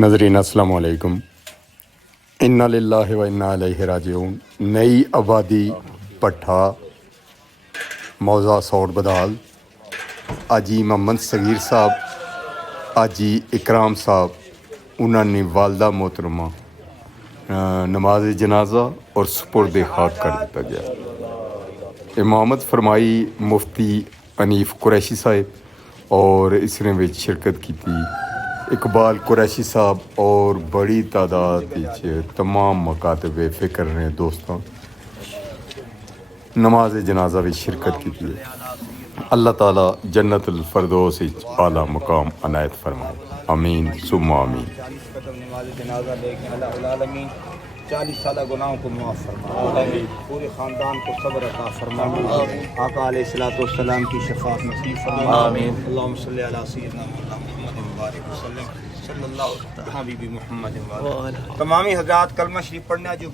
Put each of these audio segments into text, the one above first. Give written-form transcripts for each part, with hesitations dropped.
ناظرین السلام علیکم۔ انا للہ و انا الیہ راجعون۔ نئی آبادی پٹھا موضع سوڑ بدال آجی محمد صغیر صاحب آجی اکرام صاحب انہوں نے والدہ محترمہ نماز جنازہ اور سپرد خاک کر دیتا گیا۔ امامت فرمائی مفتی انیف قریشی صاحب اور اس نے وچ شرکت کی تھی اقبال قریشی صاحب اور بڑی تعداد تمام مکاتب فکر نے دوستوں نماز جنازہ بھی شرکت کی تھی۔ اللہ تعالیٰ جنت الفردوس اعلیٰ مقام عنایت فرمائے، آمین ثم آمین۔ 40 قدم نماز جنازہ لے کے اللہ العالمین 40 سالہ گناہوں کو معاف فرمائے، پورے خاندان کو صبر عطا فرمائے، آقا علیہ الصلوۃ والسلام کی شفاعت نصیب فرمائے، آمین۔ اللہم صلی علی سیدنا محمد مبارک وسلم صلی اللہ علیہ حبیب محمد وآلہ۔ تمامی حضرات کلمہ شریف پڑھنا جو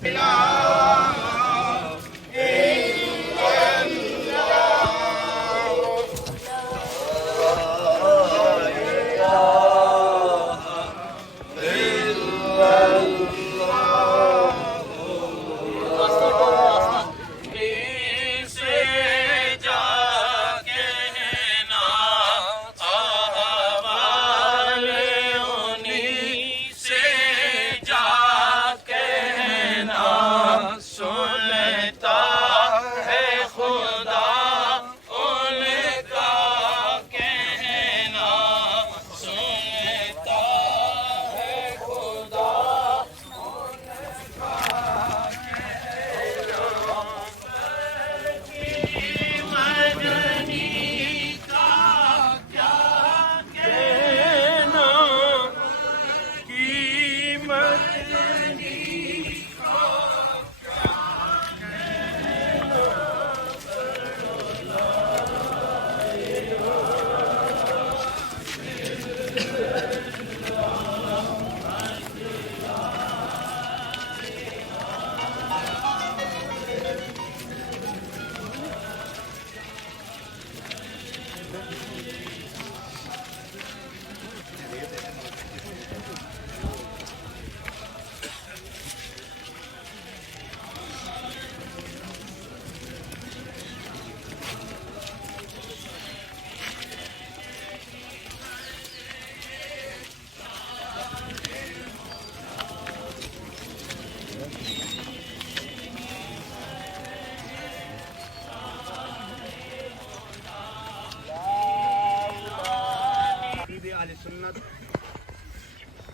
سنت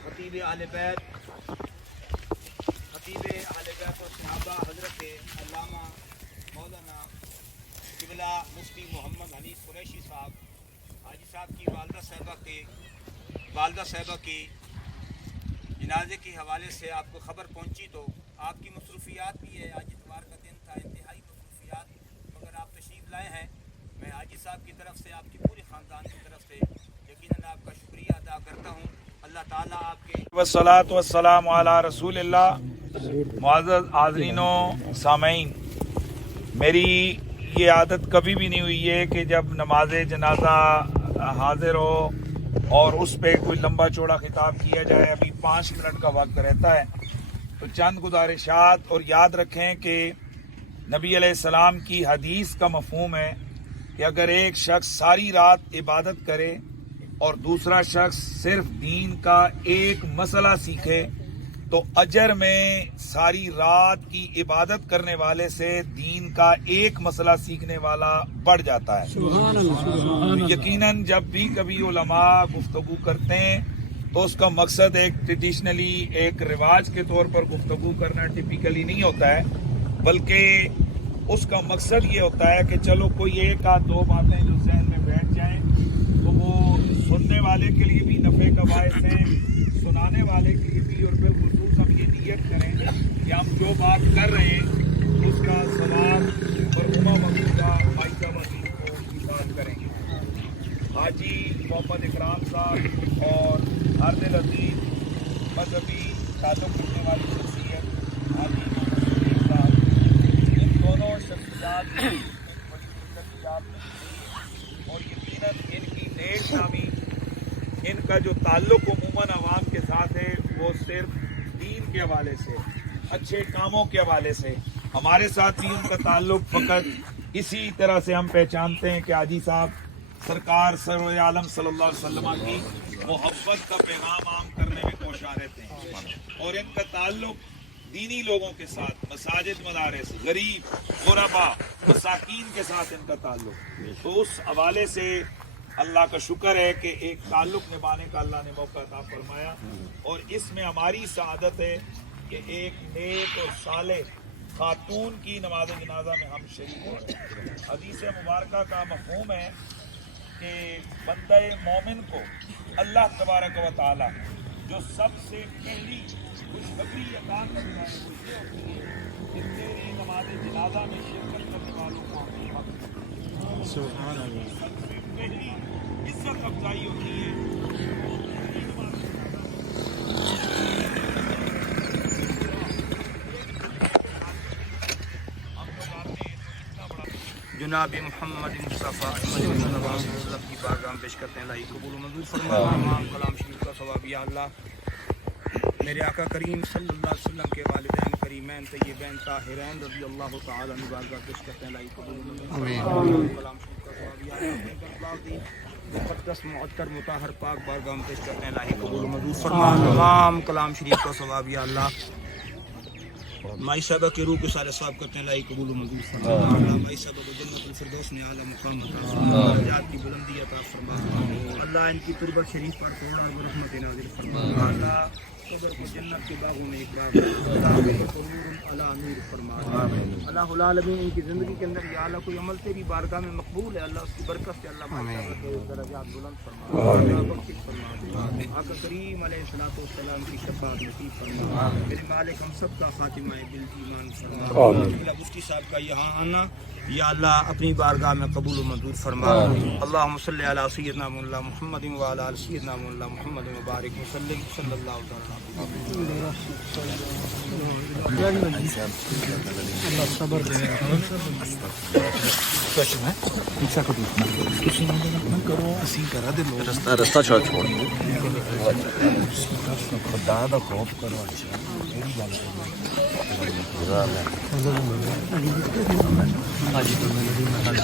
خطیب اہل بیت و صحابہ حضرت علامہ مولانا قبلہ مفتی محمد حنیف قریشی صاحب حاجی صاحب کی والدہ صاحبہ کی جنازے کے حوالے سے آپ کو خبر پہنچی تو آپ کی مصروفیات بھی ہے، آج اتوار کا دن تھا، انتہائی مصروفیات مگر آپ تشریف لائے ہیں۔ میں حاجی صاحب کی طرف سے آپ کی پورے خاندان کی طرف سے یقیناً آپ کا شکریہ ادا کرتا ہوں۔ اللہ تعالیٰ آپ کے والصلاۃ والسلام علی رسول اللہ۔ معزز حاضرین و سامعین، میری یہ عادت کبھی بھی نہیں ہوئی ہے کہ جب نماز جنازہ حاضر ہو اور اس پہ کوئی لمبا چوڑا خطاب کیا جائے۔ ابھی 5 منٹ کا وقت رہتا ہے تو چند گزارشات، اور یاد رکھیں کہ نبی علیہ السلام کی حدیث کا مفہوم ہے کہ اگر ایک شخص ساری رات عبادت کرے اور دوسرا شخص صرف دین کا ایک مسئلہ سیکھے تو اجر میں ساری رات کی عبادت کرنے والے سے دین کا ایک مسئلہ سیکھنے والا بڑھ جاتا ہے۔ سبحان اللہ۔ یقیناً جب بھی کبھی علماء گفتگو کرتے ہیں تو اس کا مقصد ایک ٹریڈیشنلی ایک رواج کے طور پر گفتگو کرنا ٹپیکلی نہیں ہوتا ہے، بلکہ اس کا مقصد یہ ہوتا ہے کہ چلو کوئی ایک آدھ دو باتیں جو ذہن میں بیٹھ جائیں تو وہ سننے والے کے لیے بھی نفع کا باعث ہیں، سنانے والے کے لیے بھی، اور بالخصوص ہم یہ نیت کریں کہ ہم جو بات کر رہے ہیں اس کا ثواب مرحومہ مقبولہ فائدہ وزیر کو حفاظ کریں گے۔ حاجی محمد اکرام صاحب اور ہر دل عزیز مذہبی تعلق رکھنے والی شخصیت حاجی محمد صغیر صاحب، ان دونوں شخصیات کی بڑی خصوصیات اور یقیناً ان کی نیک نامی، ان کا جو تعلق عموماً عوام کے ساتھ ہے وہ صرف دین کے حوالے سے، اچھے کاموں کے حوالے سے، ہمارے ساتھ بھی ان کا تعلق فقط اسی طرح سے ہم پہچانتے ہیں کہ حاجی صاحب سرکار سرور عالم صلی اللہ علیہ وسلم کی محبت کا پیغام عام کرنے میں کوشاں رہتے ہیں، اور ان کا تعلق دینی لوگوں کے ساتھ، مساجد مدارس، غریب غربا مساکین کے ساتھ ان کا تعلق. تو اس حوالے سے اللہ کا شکر ہے کہ ایک تعلق نبھانے کا اللہ نے موقع عطا فرمایا، اور اس میں ہماری سعادت ہے کہ ایک نیک اور صالح خاتون کی نماز جنازہ میں ہم شریک ہیں. حدیث مبارکہ کا مفہوم ہے کہ بندہ مومن کو اللہ تبارک و تعالی جو سب سے پہلی خوشخبری عطا کرتا ہے وہ یہ ہوتی ہے کہ تیری نماز جنازہ میں شرکت کرنے والوں کو اپنی حق سبحان اللہ سب سے پہلی عزت افزائی ہوتی ہے. جناب محمد مصطفیٰ احمد صلی اللہ علیہ وسلم کی بارگاہ میں پیش کرتے ہیں. الہی قبول و منظور فرما. تمام کلام شریف کا ثواب یا اللہ میرے آقا کریم صلی اللہ علیہ وسلم کے والدین کریمین طیبین طاہرین رضی اللہ تعالی عنہ بارگاہ پیش کرتے ہیں. الہی قبول و منظور فرما. کلام شریف کا ثواب یا اللہ مقدس معطر مطہر پاک بارگاہ میں پیش کرتے ہیں. الہی قبول و منظور فرما. تمام کلام شریف کا ثواب یا اللہ مائی صاحبہ کے روح کے سارے ثواب کرتے ہیں. الہی قبول و منظور فرما. اللہ مائی صاحبہ کو جنت الفردوس میں اعلیٰ مقام عطا فرما. درجات کی بلندی عطا فرما. اللہ ان کی تربت شریف پر تھوڑا رحمت نازل فرما. اللہ قبر کو جنت کے باغوں میں ایک باغ نور فرما. اللہ العالمین ان کی زندگی کے اندر یا اللہ کوئی عمل تیری بارگاہ میں مقبول ہے، اللہ اس کی برکت سے اللہ مائی صاحبہ کے درجات بلند فرما. اللہ بخشش فرما. آقا کریم علیہ الصلوۃ والسلام کی شفاعت نصیب فرما. میرے مالک ہم سب کا خاتمہ بالایمان فرما. اللہ مفتی صاحب کا یہاں آنا یا اللہ اپنی بارگاہ میں قبول و منظور فرما. اللہم صلی علی سیدنا مولانا محمد و علی آل سیدنا مولانا محمد مبارک وسلم صلی اللہ تعالی رستہ چھوڑ خدا دا خوف کرو. علیہ